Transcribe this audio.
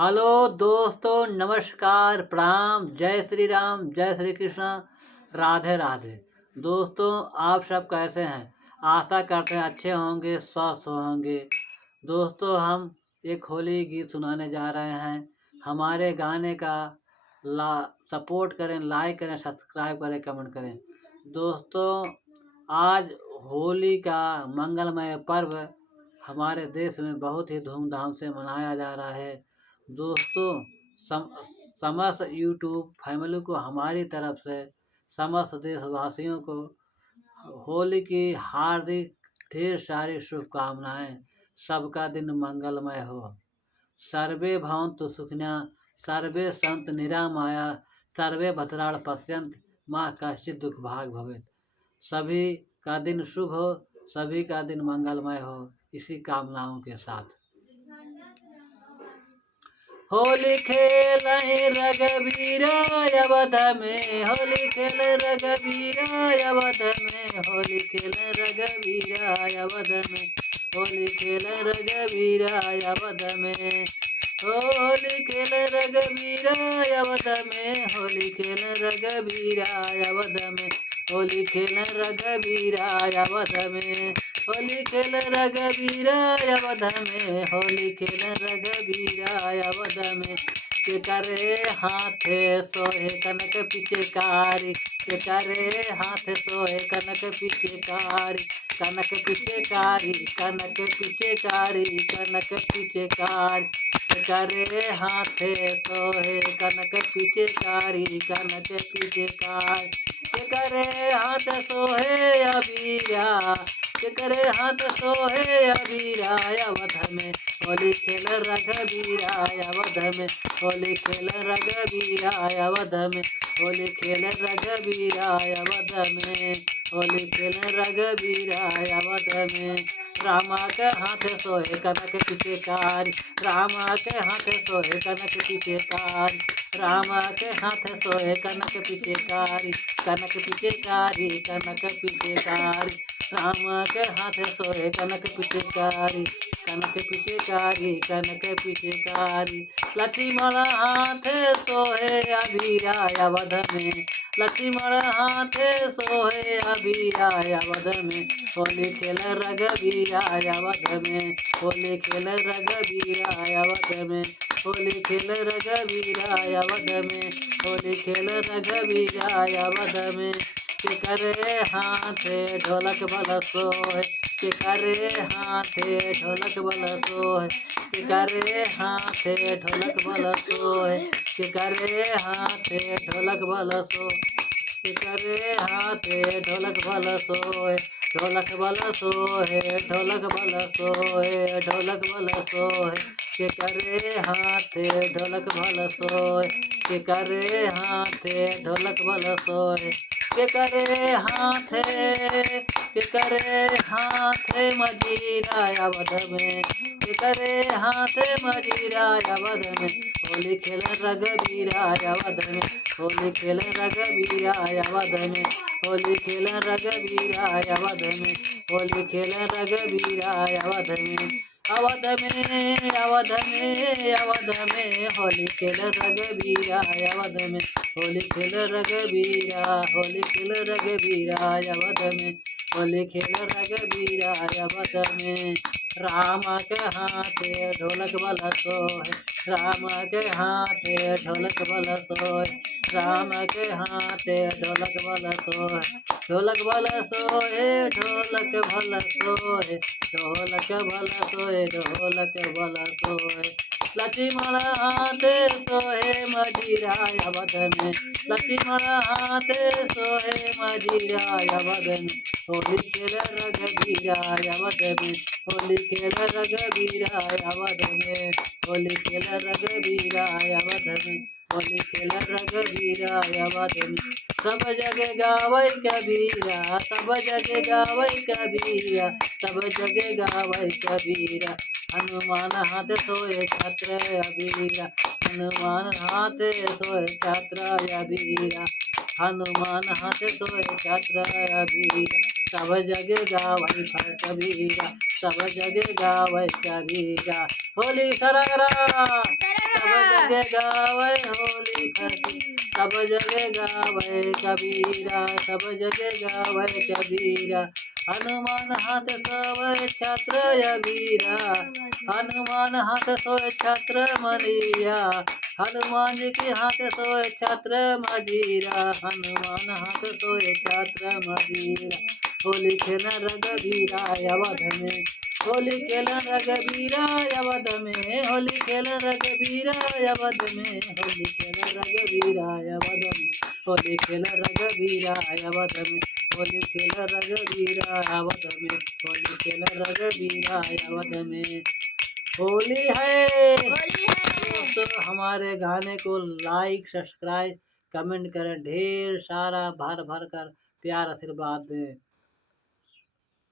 Hello दोस्तों, नमस्कार, प्रणाम, जय श्री राम, जय श्री कृष्ण, राधे राधे। दोस्तों, आप सब कैसे हैं? आशा करते हैं अच्छे होंगे, स्वस्थ होंगे। दोस्तों, हम एक होली गीत सुनाने जा रहे हैं। हमारे गाने का ला सपोर्ट करें, लाइक करें, सब्सक्राइब करें, कमेंट करें। दोस्तों, आज होली का मंगलमय पर्व हमारे देश में बहुत ही धूमधाम से मनाया जा रहा है। दोस्तों, सम समस्त यूट्यूब फैमिली को हमारी तरफ से समस्त देशवासियों को होली की हार्दिक ढेर सारी शुभकामनाएं। सबका दिन मंगलमय हो। सर्वे भवन्तु सुखिनः, सर्वे सन्तु निरामया, सर्वे भद्राणि पश्यन्तु मा कश्चित् दुःखभाग् भवेत्। सभी का दिन शुभ हो, सभी का दिन मंगलमय हो, इसी कामनाओं के साथ। होली खेल रघुवीर अवध में, होली खेल रघुवीर अवध में, होली खेल रघुवीर अवध में, होली खेल रघुवीर अवध में, होली खेल रघुवीर अवध में, होली खेल रघुवीर अवध में, होली खेल रघुवीर अवध में, होली खेल रघुवीर अवध में, होली खेल रघुवीर अवध में। के करे हाथे सोहे कनक पिचकारी, के करे हाथ सोहे कनक पिचकारी, कनक पिचकारी, कनक पिचकारी, कनक पिचकारी। के करे हाथे सोहे कनक पिचकारी, कनक पिचकारी। के करे हाथ सोहे अबीरा, के करे हाथ सोहे अबीरा अवध में, होली खेल रघुवीर अवध में, होली खेल रघुवीर अवध में, होली खेल रघुवीर अवध में, होली खेल रघुवीर अवध में। रामा के हाथ सोहे कनक पिचकारी, रामा के हाथ सोहे कनक पिचकारी, रामा के हाथ सोहे कनक पिचकारी, कनक पिचकारी, कनक पिचकारी। रामा के हाथ सोहे कनक पिचकारी, कनक पिचकारी, कनक पिचकारी। लक्ष्मण हाथ सोहे अबीरा अवध में, लक्ष्मण हाथ सोहे अबीरा अवध में, होली खेल रघुवीर अवध में, होली खेल रघुवीर अवध में, होली खेल रघुवीर अवध में, होली खेल रघुवीर अवध में। के करे हाथे ढोलक बल सोहे, के करे हाथे ढोलक बल सोहे, के करे हाथे ढोलक बल सोहे, के करे हाथे ढोलक बल सोहे, के करे हाथे ढोलक बल सोहे, ढोलक बल सोहे, ढोलक बल सोहे, ढोलक बल सोहे। के करे हाथे ढोलक बल सोहे, के करे हाथे ढोलक बल सोहे। के करे हाथे, के करे हाथे मजीरा अवध में, के करे हाथे मजीरा अवध में, होली खेल रघुवीर अवध में, होली खेल रघुवीर अवध में, होली खेल रघुवीर अवध में, होली खेल रघुवीर अवध में। अवध में, अवध में, अवध में, होली खेल रघुवीर अवध में, होली खेल रघुवीर, होली खेल रघुवीर अवध में, होली खेल रघुवीर अवध में। राम के हाथे ढोलक बल सोहे, राम के हाथे ढोलक बल सोहे, राम के हाथे ढोलक बल सोहे, ढोलक बल सोहे, ढोलक भल सोहे, ढोलक भल सोहे, ढोलक भल सोहे। लक्ष्मण हाथ सोहे मजीरा अवध में, लक्ष्मण हाथ सोहे मजीरा अवध में, होली खेल रघुवीर अवध में, होली खेल रघुवीर अवध में, होली खेल रघुवीर अवध में, होली खेल रघुवीर अवध में। सब जगह गावै कबीरा, सब जगह गावै कबीरा, सब जगह गावै कबीरा। हनुमान हाथ सोए छत्र अबीरा, हनुमान हाथ सोए छत्र अबीरा, हनुमान हाथ सोए छत्र अबीरा। सब जगह गावै कबीरा, सब जगह गावै कबीरा। होली सरगरा, सब जगह गावे होली खती, सब जगह गावे कबीरा, सब जगह गावे कबीरा। हनुमान हाथ सोए छत्र अबीरा, हनुमान हाथ सोए छत्र मलिया, हनुमान जी के हाथ सोए छत्र मजीरा, हनुमान हाथ सोए छत्र मजीरा। होली खेल रघुवीरा अवध में, होली खेल रघुवीरा अवध में, होली खेल रघुवीरा अवध में, होली खेल रघुवीरा अवध में, होली खेल रघुवीरा अवध में, होली खेल रघुवीरा अवध में, होली खेल रघुवीरा अवध में। होली है। दोस्तों हमारे गाने को लाइक सब्सक्राइब कमेंट करें, ढेर सारा भर भर कर प्यार आशीर्वाद दें।